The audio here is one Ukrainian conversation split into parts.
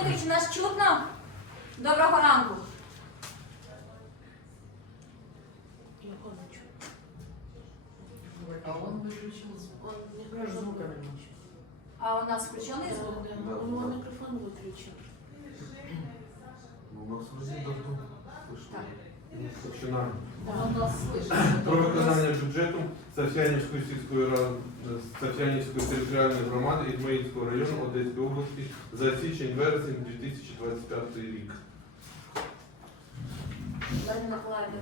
Дмитрович, нас чутно? Доброго ранку. А он выключил звук. Он не Аж звука звука нема. А у нас включений звук? У него микрофон выключен. Ну, нас вроде давно слышно. Так. Починаємо. Он нас слышит. Про виконання бюджету Сафянівської сільської ради Сафянівської територіальної громади Ідмаїнського району Одеської області за січень-вересень 2025 рік. Лариса Миколаївна.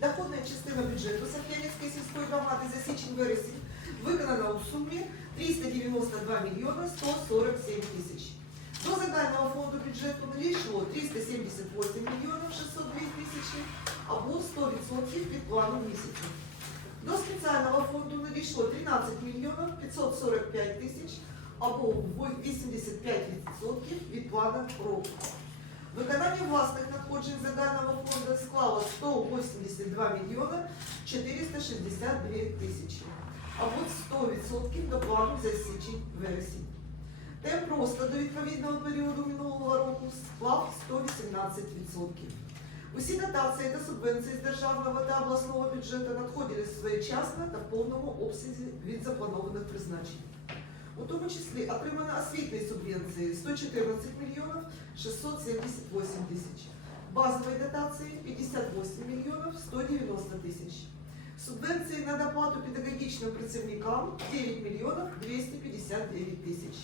Да, це моє. Частина бюджету Софіянської сільської громади за січень-вересень виконана у сумі 392 мільйони 147 тисяч. До загального фонду бюджету надійшло 378 мільйонів 602 тисячі або 100% від плану місяця. До спеціального фонду надійшло 13 мільйонів 545 тисяч або 85% від плану року. Виконання власних надходжень загального фонду склало 182 мільйони 462 тисячі, або 100% до плану за січень-вересень. Темп росту до відповідного періоду минулого року склав 118%. Усі дотації та субвенції з державного та обласного бюджету надходили своєчасно та в повному обсязі від запланованих призначень. У тому числі отримано освітні субвенції 114 мільйонів 678 тисяч, базової дотації 58 мільйонів 190 тисяч, субвенції на доплату педагогічним працівникам 9 мільйонів 259 тисяч,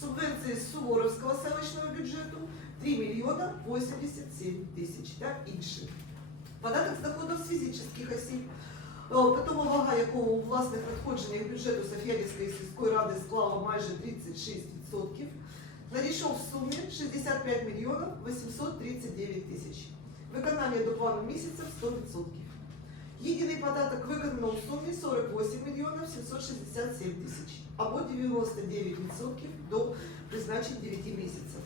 субвенції з Суворовського селищного бюджету 3 мільйона 87 тисяч та інші. Податок з доходів з фізичних осіб О, Питома вага якого у власних надходженнях бюджету Софіянської сільської ради склала майже 36%, надійшов в сумі 65 мільйонів 839 тисяч. Виконання до плану місяця 100%. Єдиний податок виконано у сумі 48 мільйонів 767 тисяч, або 99% до призначень 9 місяців.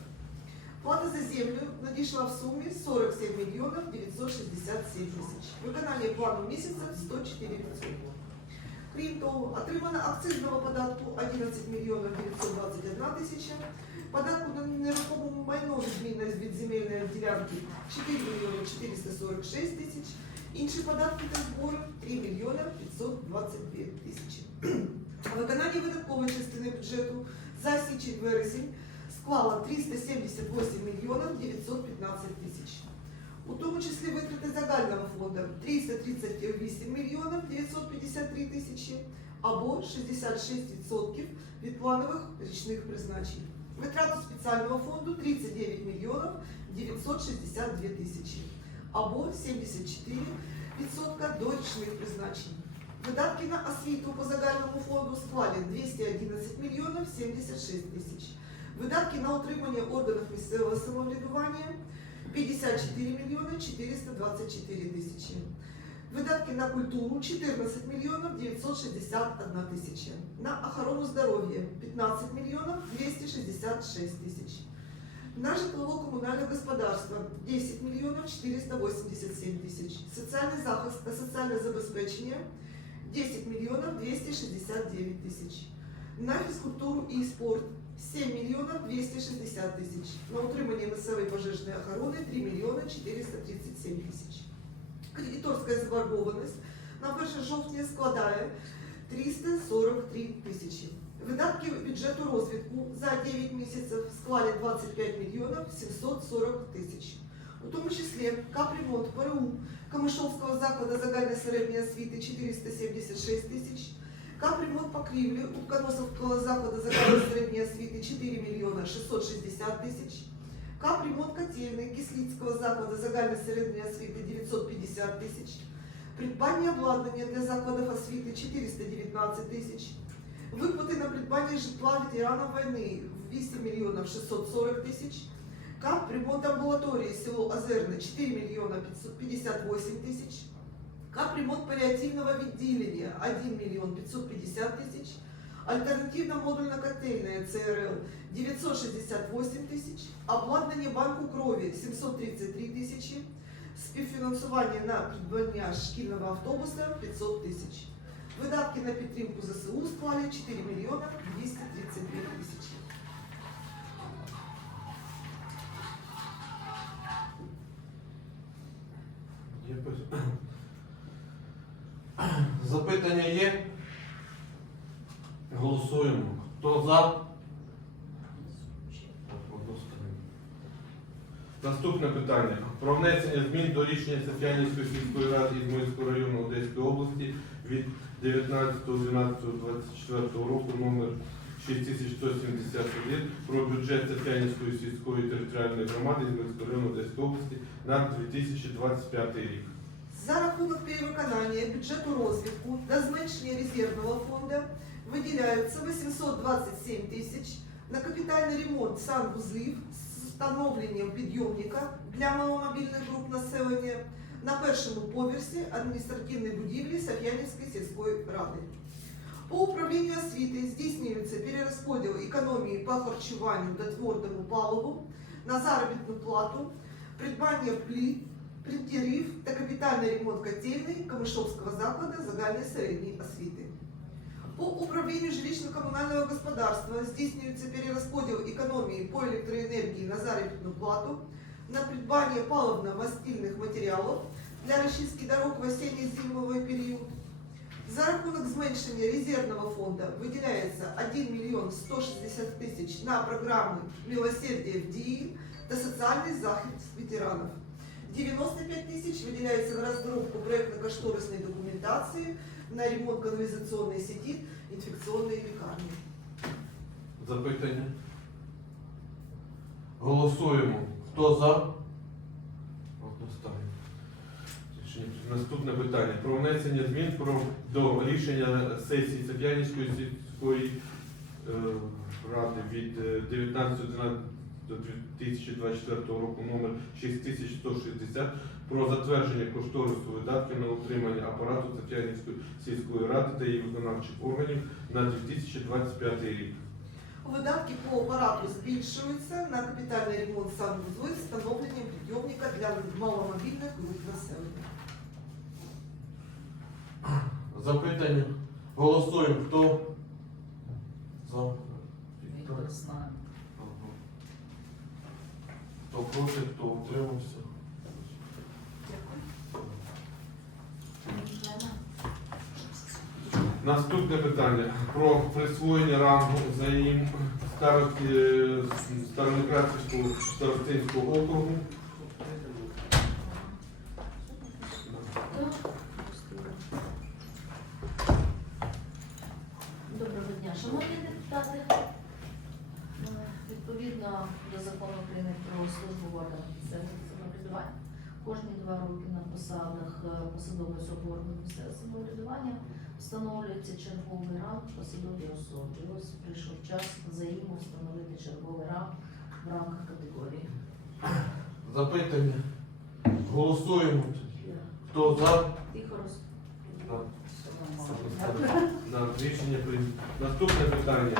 Плата за землю надійшла в сумі 47 мільйонів 967 тисяч. Виконання плану місяця 104%. Крім того, отримано акцизного податку 11 мільйонів 921 тисяча, податку на нерухоме майно відмінне від земельної ділянки 4 мільйони 446 тисяч, інші податки та збори 3 мільйони 522 тисячі. Виконання видаткової частини бюджету за січень-вересень склала 378 мільйонів 915 тисяч. У тому числі витрати загального фонду 338 мільйонів 953 тисячі або 66% від планових річних призначень. Витрати спеціального фонду 39 мільйонів 962 тисячі або 74% до річних призначень. Видатки на освіту по загальному фонду складять 211 мільйонів 76 тисяч. Видатки на утримання органів місцевого самоврядування 54 мільйони 424 тисячі. Видатки на культуру 14 мільйонів 961 тисяча. На охорону здоров'я 15 мільйонів 266 тисяч. На житлово-комунальне господарство 10 мільйонів 487 тисяч. Соціальний захист та соціальне забезпечення 10 мільйонів 269 тисяч. На фізкультуру і спорт 7 мільйонів 260 тисяч. На утримання місцевої пожежної охорони 3 мільйони 437 тисяч. Кредиторська заборгованість на 1 жовтня складає 343 тисячі. Видатки бюджету розвитку за 9 місяців склали 25 мільйонів 740 тисяч. У тому числі капремонт ПРУ Камишовського закладу загальної середньої освіти 476 тисяч, Капремонт покрівлі Утконосовського закладу загальної середньої освіти 4 мільйона 660 тисяч, капремонт котельний Кислицького закладу загальної середньої освіти 950 тисяч, придбання обладнання для закладів освіти 419 тисяч, виплати на придбання житла ветеранам війни 8 мільйонів 640 тисяч, Кап ремонт амбулаторії село Озерне 4 мільйона 558 тисяч. Кап ремонт паліативного відділення 1 мільйон 550 тисяч. Альтернативна модульна котельная ЦРЛ 968 тисяч. Обладнання банку крові 733 тисячі. Співфінансування на придбання шкільного автобуса 500 тисяч. Видатки на підтримку ЗСУ склали 4 мільйона 232 тисячі. За? Наступне питання. Про внесення змін до рішення Софіанівської сільської ради Ізмаїльського району Одеської області від 19.12.24 року номер 6171 про бюджет Софіанівської сільської територіальної громади Ізмаїльського району Одеської області на 2025 рік. За рахунок перевиконання бюджету розвитку та зменшення резервного фонду виділяються 827 тисяч на капітальний ремонт санвузлів з встановленням підйомника для маломобільних груп населення на першому поверсі адміністративної будівлі Сaf'янівської сільської ради. По управлінню освіти здійснюється перерозподіл економії по харчуванню та твердому паливу на заробітну плату, придбання пліт, принтерів та капітальний ремонт котельний Камишовського закладу загальної середньої освіти. По управлінню жилищно-комунального господарства здійснюється перерозподіл економії по електроенергії на заробітну плату, на придбання паливно-мастильних матеріалів для розчистки дорог в осінньо-зимовий період. За рахунок зменшення резервного фонду виділяється 1 мільйон 160 тисяч на програми «Милосердие в дії» та соціальний захист ветеранів. 95 тисяч виділяється на розробку проєктно-кошторисної документації На ремонт каналізаційної сеті інфекційної лікарні. Запитання? Голосуємо. Хто за? Наступне питання. Про внесення змін про, до рішення сесії Сап'янівської сільської е, ради від е, 19.11 до 2024 року номер 6160 про затвердження кошторису видатків на утримання апарату Сап'янівської сільської ради та її виконавчих органів на 2025 рік. Видатки по апарату збільшуються на капітальний ремонт санвузлів з встановленням підйомника для маломобільних груп населення. Запитання. Голосуємо. Хто? За. Ага. Хто проти, хто утримався? Наступне питання про присвоєння рангу взаєм старості е, старостинського округу. Доброго дня, шановні депутати. Е, Відповідно до закону України про службу в органах місцевого самоврядування, кожні два роки на посадах е, посадової органів місцевого самоврядування встановлюється черговий ранг посадовій особи. І ось прийшов час взаємно встановити черговий ранг в рамках категорії. Запитання. Голосуємо. Хто за? Тихо. Все нормально. Рішення прийнято. Наступне питання.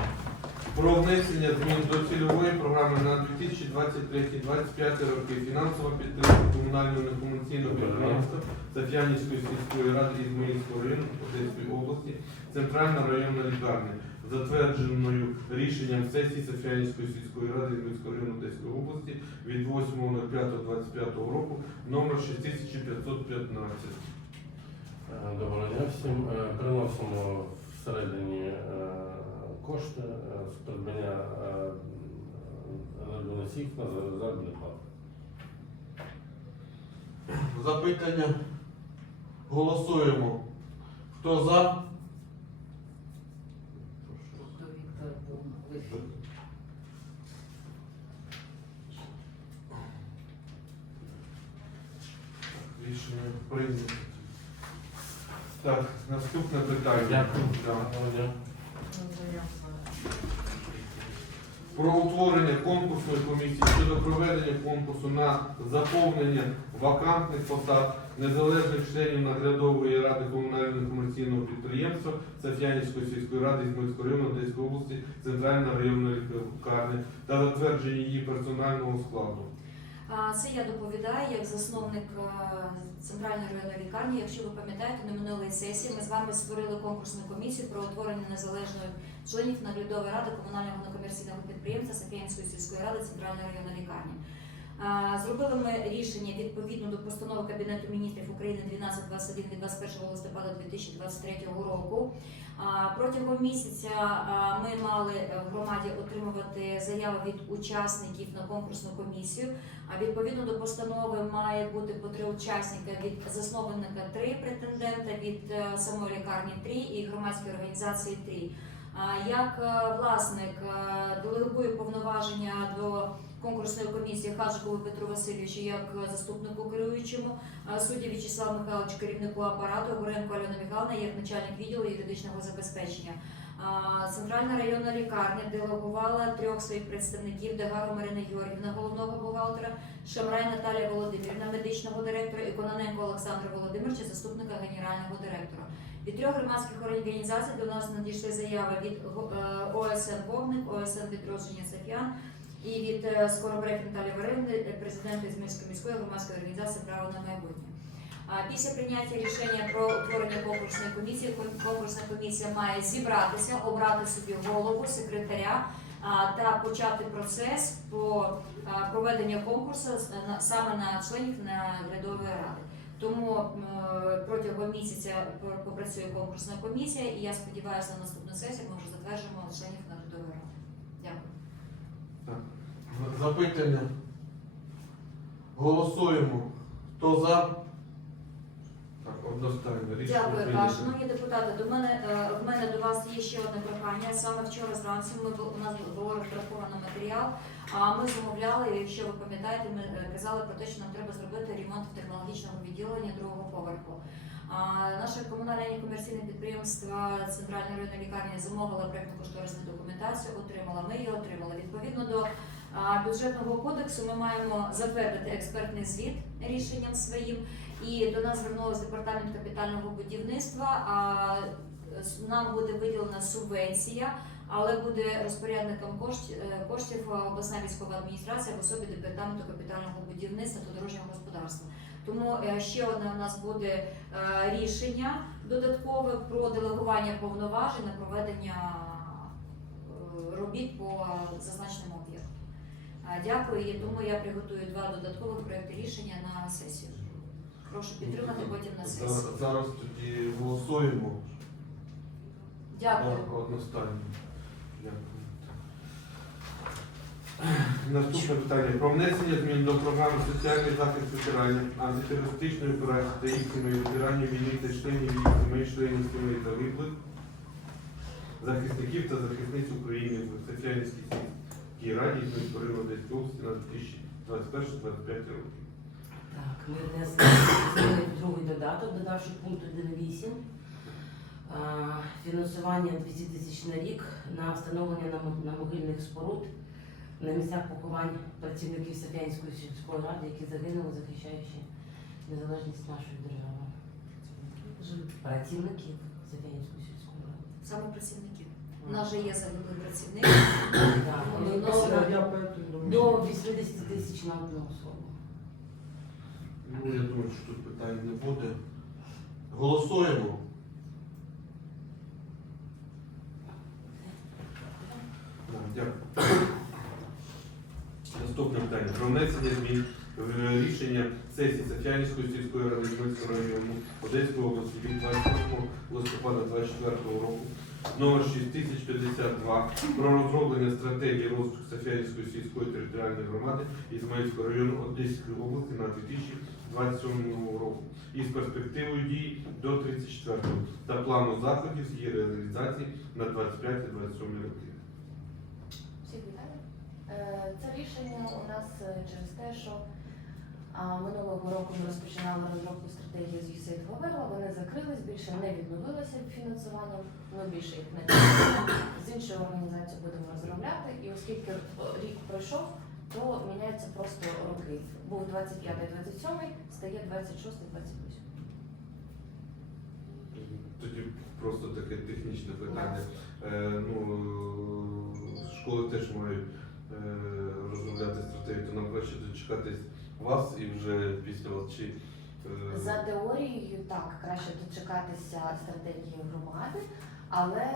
Про внесення змін до цільової програми на 2023-2025 роки фінансова підтримка комунального некомерційного підприємства Софіанівської сільської ради Ізмаїльського району Одеської області, Центральна районна лікарня. затвердженою рішенням сесії Софіанської сільської ради Вінницького району Одеської області від 8.05.25 року номер 6515. Е, Доброго дня всім. Е, Приносимо всередині е, кошти е, з придбання е, енергоносіїв на за- заробітну плату. Запитання. Голосуємо. Хто за? Віктор був в. Рішення прийнято. Так, наступне питання. Дякую. Да. Доброго дня. Про утворення конкурсної комісії щодо проведення конкурсу на заповнення вакантних посад незалежних членів наглядової ради комунального комерційного підприємства Софіанівської сільської ради Ізмельського району Одеської області Центральної районної лікарні та затвердження її персонального складу. Це я доповідаю як засновник е, центральної районної лікарні. Якщо ви пам'ятаєте, на минулій сесії ми з вами створили конкурсну комісію про утворення незалежної членів наглядової ради комунального некомерційного підприємства Сапіянської сільської ради центральної районної лікарні. Зробили ми рішення відповідно до постанови Кабінету міністрів України 1221 від 21 листопада 2023 року. Протягом місяця ми мали в громаді отримувати заяви від учасників на конкурсну комісію. А відповідно до постанови має бути по три учасника від засновника три претендента, від е, самої лікарні три і громадської організації три. Як е, власник е, делегую повноваження до конкурсної комісії Хаджикову Петру Васильовичу як е, заступнику керуючому, судді В'ячеслав Михайлович керівнику апарату, Горенко Альона Михайловна як начальник відділу юридичного забезпечення. Центральна районна лікарня делегувала трьох своїх представників Дегару Марина Георгівна, головного бухгалтера, Шамрай Наталія Володимирівна, медичного директора і Кононенко Олександра Володимировича, заступника генерального директора. Від трьох громадських організацій до нас надійшли заяви від е, ОСН Вогник, ОСН Відродження Софіан і від е, Скоробрех Наталії Варини, е, президента Ізмірської міської громадської організації Право на майбутнє. Після прийняття рішення про утворення конкурсної комісії, конкурсна комісія має зібратися, обрати собі голову, секретаря та почати процес по а, проведенню конкурсу на- саме на членів наглядової ради. Тому протягом місяця пр- попрацює конкурсна комісія, і я сподіваюся, на наступну сесію ми вже затверджуємо членів наглядової ради. Дякую. Запитання. Голосуємо. Хто за? Одностайно. Рішення Дякую. Паш. Шановні депутати, до мене е, в мене до вас є ще одне прохання. Саме вчора зранці ми у нас було розраховано матеріал. А ми замовляли, і якщо ви пам'ятаєте, ми е, казали про те, що нам треба зробити ремонт технологічного відділення другого поверху. А, Наше комунальне некомерційне підприємство Центральної районної лікарні замовило проєктно-кошторисну документацію, отримала. Ми її отримали. Відповідно до бюджетного кодексу ми маємо затвердити експертний звіт рішенням своїм. І до нас звернулося департамент капітального будівництва. А нам буде виділена субвенція, але буде розпорядником е, коштів обласна військова адміністрація в особі департаменту капітального будівництва та дорожнього господарства. Тому е, ще одне у нас буде е, рішення додаткове про делегування повноважень на проведення е, робіт по зазначеному об'єкту. Е, Дякую, і тому я приготую два додаткових проекти рішення на сесію. Прошу підтримати потім на сесію. За- Зараз тоді голосуємо. Дякую. Так, Одностайно. Дякую. Наступне питання. Про внесення змін до програми соціальний захист ветеранів, антитерористичної операції та їх сімей ветеранів війни та членів їх сімей, членів сімей загиблих, захисників та захисниць України в Соціальній сільській раді району Одеської області на 2021-2025 роки. Так, ми внесли зміни в другий додаток, додавши пункт 1.8. Е, Фінансування 200 тисяч на рік на встановлення на могильних споруд на місцях поховань працівників Сап'янської сільської ради, які загинули, захищаючи незалежність нашої держави. Працівників Сап'янської сільської ради. Саме працівників. У нас же є загиблий працівник. Ну, ну, думаю, до 80 тисяч на одну особу. Ну, я думаю, що тут питань не буде. Голосуємо. Дякую. Наступне питання. Про внесення змін в рішення сесії Сафянівської сільської ради Хмельницького району Одеської області від 28 листопада 2024 року номер 6052 про розроблення стратегії розвитку Сафянівської сільської територіальної громади Ізмаїльського району Одеської області на 2027 року із перспективою дій до 34 та плану заходів з її реалізації на 25-27 роки. Всіх вітаю. Е, Це рішення у нас е, через те, що минулого року ми розпочинали розробку стратегії з USAID Говерла, вони закрились, більше не відновилося фінансуванням, ми більше їх не. З іншою організацією будемо розробляти, і оскільки е, рік пройшов, то міняються просто роки. Був 25-27, стає 26-28. Тоді просто таке технічне питання. Е, ну, школи теж мають е, розробляти стратегію, то нам краще дочекатись вас і вже після вас чи е, За теорією, так, краще дочекатися стратегії громади, але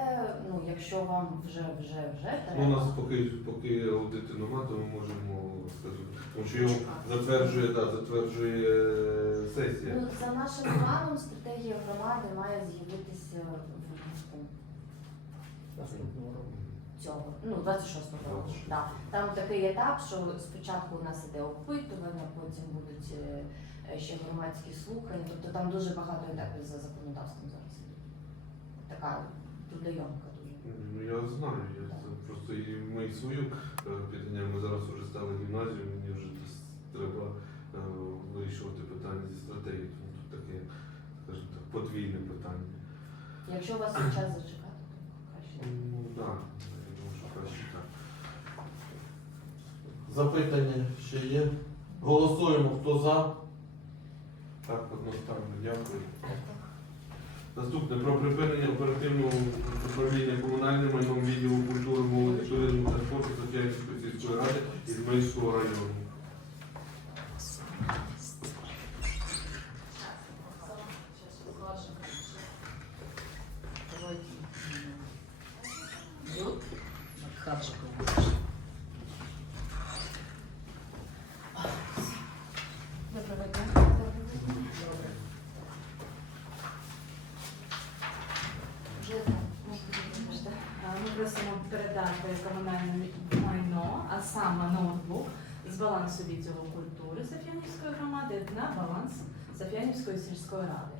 ну, якщо вам вже вже вже ну, у нас треба. поки поки аудиту нема, то ми можемо скажімо, тому що його затверджує, да, затверджує е, сесія. Ну, за нашим планом, стратегія громади має з'явитися в цього, ну, 26-го року. Да. Там такий етап, що спочатку у нас іде опитування, потім будуть е, ще громадські слухання, тобто там дуже багато етапів за законодавством зараз. Така трудойомка дуже. Ну я знаю, я це просто і ми і свою е, підганяємо. Ми зараз вже стали гімназією, мені вже десь треба е, вирішувати питання зі стратегією. Тому тут таке, скажімо так, подвійне питання. Якщо у вас є час зачекати, то краще. Ну так, я думаю, що краще так. Запитання ще є. Голосуємо. Хто за? Так, одностайно, дякую. Наступне про припинення оперативного управління комунальним майном відділу культури, молоді, туризму та спорту Софіянської сільської ради Ізмаїльського району. Доброго дня. Вже можете Е, Ми просимо передати комунальне майно, а саме ноутбук з балансу відділу культури Софіанівської громади на баланс Софіанівської сільської ради,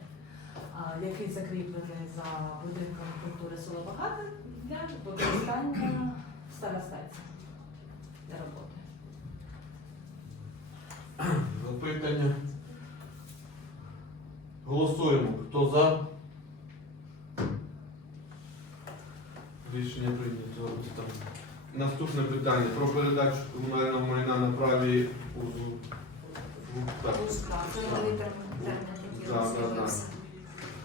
який закріплений за будинком культури село Багате для використання старостатів для роботи. Запитання. Голосуємо. Хто за? Рішення прийнято. Там. Наступне питання про передачу комунального майна на праві. Так. З'явився.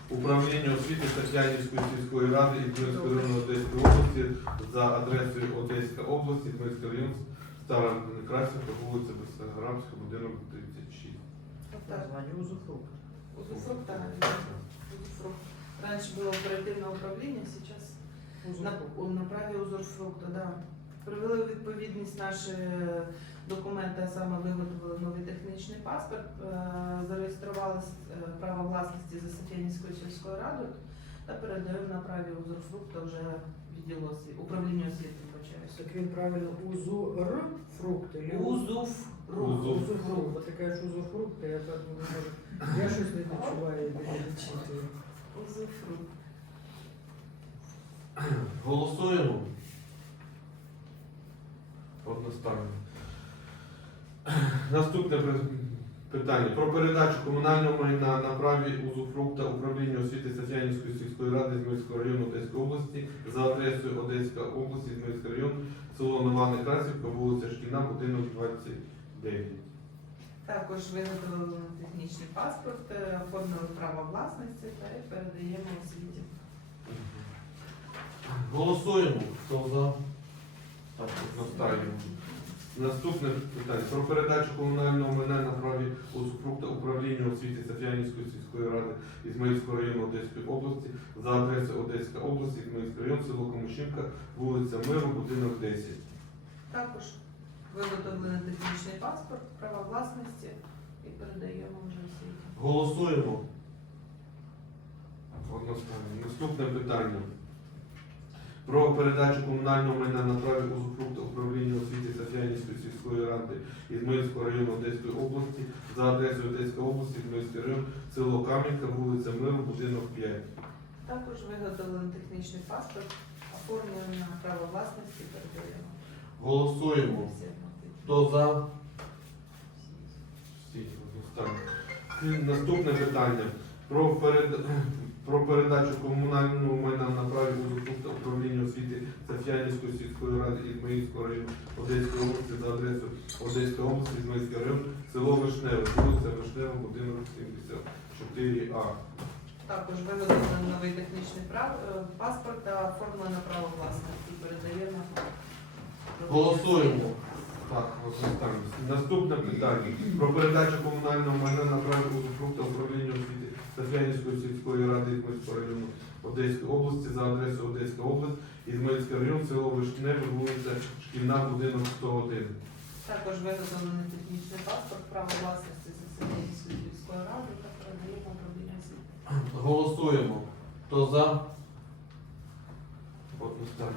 Управління освіти Тетянівської сільської ради і Хмельницького району Одеської області за адресою Одеська область, Хмельницький район, Стара Некрасівка, вулиця Бесарабська, будинок 36. Название узуфрукт. Узуфрукт, да, узуфрукт. Раньше было оперативное управление, сейчас на, на праві узурфрукту, да. Привели у відповідність наші документи, а саме виготовили новий технічний паспорт, е, зареєстрували е, право власності за Софіянською сільською радою та передаємо на праві узурфрукту вже відділу освіти, управління освіти, вибачаюся. Так він правильно узур фрукт или Узуф. Узуф. узуфрукт. Бо ти кажеш узуфрукт, я так не можу. Я щось не відчуваю, не відчитую. Узуфрукт. Голосуємо. Одностайно. Наступне питання про передачу комунального майна на праві узуфрукта управління освіти Софіянівської сільської ради Зміївського району Одеської області за адресою Одеська область, Зміївський район, село Нова Некрасівка, вулиця Шкільна, будинок 29. Також виготовили технічний паспорт, е, оформили право власності та передаємо освіті. Голосуємо. Хто за? Так. Наступне питання про передачу комунального майна на праві усуфрукта управління освіти Софіанівської сільської ради Ізмаїльського району Одеської області за адресою Одеська область, Ізмаїльський район, село Комишівка, вулиця Миру, будинок 10. Також виготовлений технічний паспорт, права власності і передаємо вже освіті. Голосуємо. Одностайно. Наступне питання. Про передачу комунального майна на праві узуфрукта управління освіти Софіанівської сільської ради Ізмаїльського району Одеської області за адресою Одеська область, Ізмаїльський район, село Кам'янка, вулиця Миру, будинок 5. Також виготовлений технічний паспорт, оформлено на право власності передаємо. Голосуємо. Хто за? Всі. Наступне питання. Про, перед... про передачу комунального майна на праві узуфрукта управління освіти Софіанівської сільської ради Ізмаїльського району Одеської області за адресою Одеська область, Ізмаїльський район, село Вишневе, вулиця Вишнева, будинок 74А. Також виготовлений новий технічний прав, е, паспорт та оформлено право власності передаємо. Голосуємо. Так. Наступне питання. Про передачу комунального майна на праві узуфрукта управління освіти Софіанівської сільської ради Ізмаїльського району Одеської області за адресою Одеська область, Ізмаїльський район, село Вишневе, вулиця Шкільна, будинок 101. Також виготовлений технічний паспорт, право власності Соціальної сільської ради та передаємо управління освіти. Голосуємо. Хто за? Одностайно.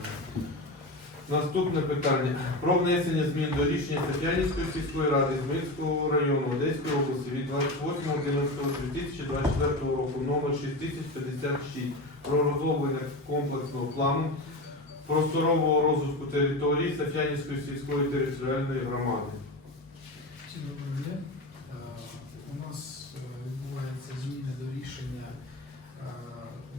Наступне питання. Про внесення змін до рішення Софіанівської сільської ради Ізмаїльського району Одеської області від 28.11.2024 року номер 6056 про розроблення комплексного плану просторового розвитку території Софіанівської сільської територіальної громади. Доброго дня. Е, У нас е, відбуваються зміни до рішення е,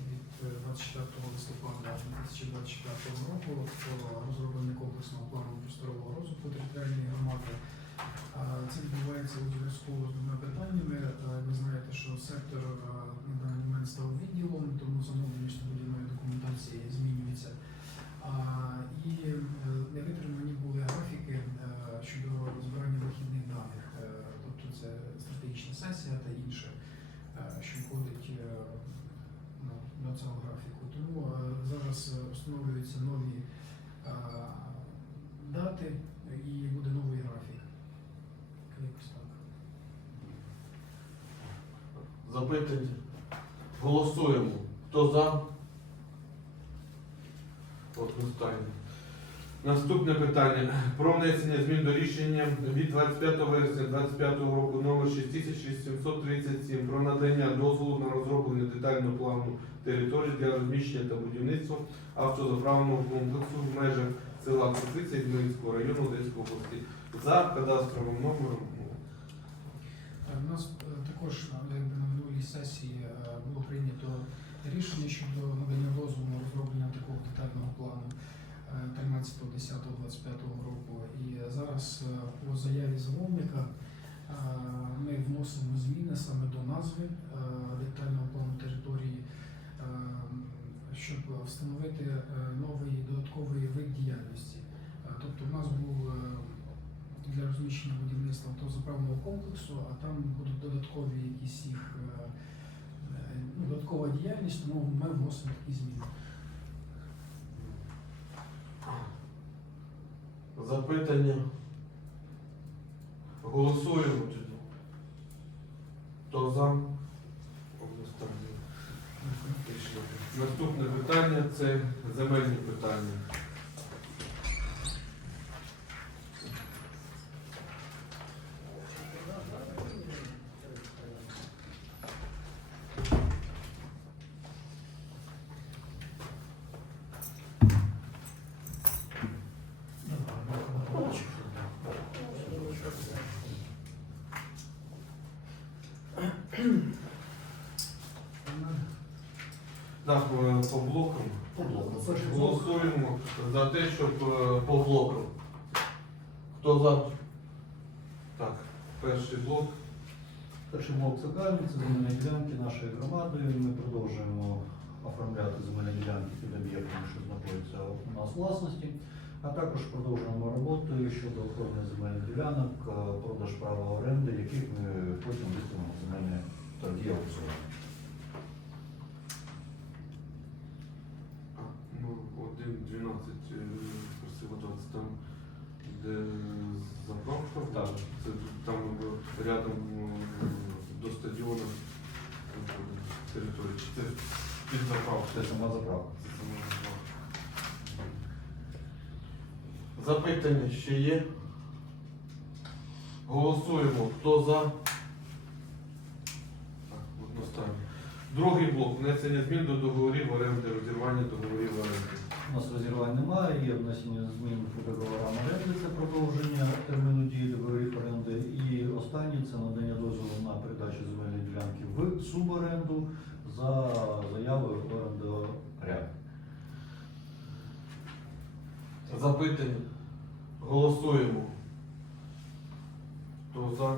від е, 24 листопада 2024 року про розроблення комплексного плану просторового розвитку територіальної громади. Е, Це відбувається у зв'язку з двома питаннями. Е, Ви знаєте, що сектор е, на даний момент став відділом, тому замовлення містобудівної документації змінюється. І е, не витримані були графіки е, щодо збирання вихідних даних, Е, тобто це стратегічна сесія та інше, е, що входить е, цьому графіку. Тому е, зараз е, встановлюються нові е, дати і буде новий графік. Запитання. Голосуємо. Хто за? Одностайно. Наступне питання. Про внесення змін до рішення від 25 вересня 2025 року номер 6837 про надання дозволу на розроблення детального плану території для розміщення та будівництва автозаправного комплексу в межах села Копиця Ізмаїльського району Одеської області за кадастровим номером. Е, У нас е, також на якби, минулій сесії е, було прийнято рішення щодо надання дозволу на розроблення такого детального плану е, 13.10.25 року. І зараз е, по заяві замовника е, ми вносимо зміни саме до назви е, детального плану території, щоб встановити новий додатковий вид діяльності. Тобто в нас був для розміщення будівництва автозаправного комплексу, а там будуть додаткові якісь їх ну, додаткова діяльність, тому ми вносимо такі зміни. Запитання. Голосуємо тоді. Хто за? Одностайно. Рішення. Наступне питання це земельні питання. Так, е, по блокам. Голосуємо за те, щоб е, По блоку. Хто за? так, перший блок. Перший блок це земельні ділянки нашої громади. Ми продовжуємо оформляти земельні ділянки під об'єктами, що знаходяться у нас у власності. А також продовжуємо роботу щодо охорони земельних ділянок, е, продаж права оренди, яких ми потім виставимо земельні торги аукціони. А, ну, 1.12 е, красиво 20, там, де заправка, Так. це там е, рядом е, до стадіону е, території. Чи це під заправку? Це сама заправка. Це саме заправка. Запитання ще є? Голосуємо. Хто за? Так, одностайно. Другий блок. Внесення змін до договорів оренди, розірвання договорів оренди. У нас розірвань немає, є внесення змін по договорам оренди, це продовження терміну дії договорів оренди. І останнє це надання дозволу на передачу земельної ділянки в суборенду за заявою орендаря. Запитання. Голосуємо. Хто за?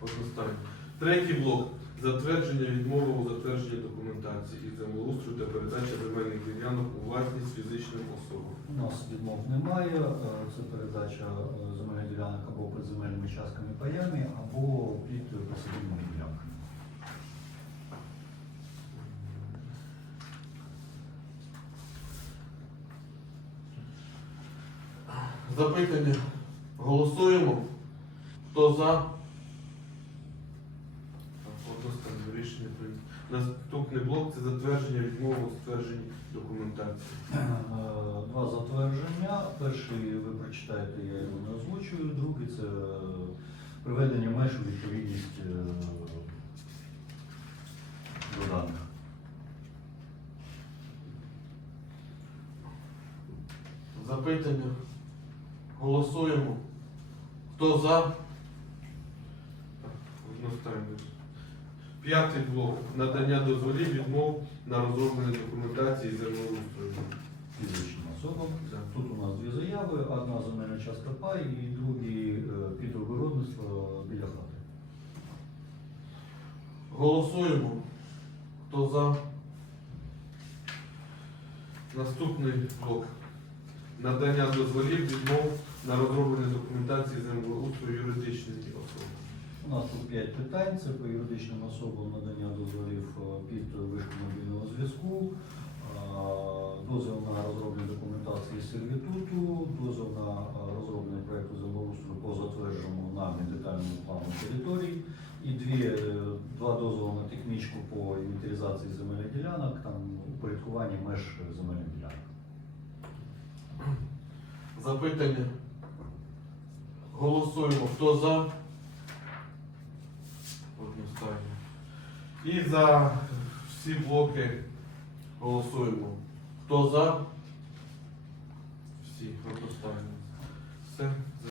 Одностайно. Третій блок. Затвердження відмови у затвердженні документації і землеустрою та передача земельних ділянок у власність фізичним особам. У нас відмов немає. Е, Це передача е, земельних ділянок або під земельними частками паями, або під посадибними ділянками. Запитання. Голосуємо. Хто за? Так, Одностайно рішення прийнято. Наступний блок це затвердження відмови у затвердженні документації. Е, Два затвердження. Перший ви прочитаєте, я його не озвучую. Другий це е, приведення меж у відповідність е, до даних. Запитання. Голосуємо. Хто за? Одностайно. П'ятий блок. Надання дозволів відмов на розроблення документації землеустрою. фізичним особам. Тут у нас дві заяви, одна земельна частка пай і другий е, під огородництво біля хати. Голосуємо. Хто за? Наступний блок. Надання дозволів відмов на розроблення документації землеустрою юридичної особи. У нас тут п'ять питань. Це по юридичним особам надання дозволів е, під вишку мобільного зв'язку, дозвіл на розроблення документації сервітуту, дозвіл на розроблення проєкту землеустрою по затвердженому нами детальному плану територій і дві, е, два дозволи на технічку по інвентаризації земельних ділянок, там упорядкування меж земельних ділянок. Запитання. Голосуємо. Хто за? Одностайно. І за всі блоки голосуємо. Хто за? Всі одностайно. Все.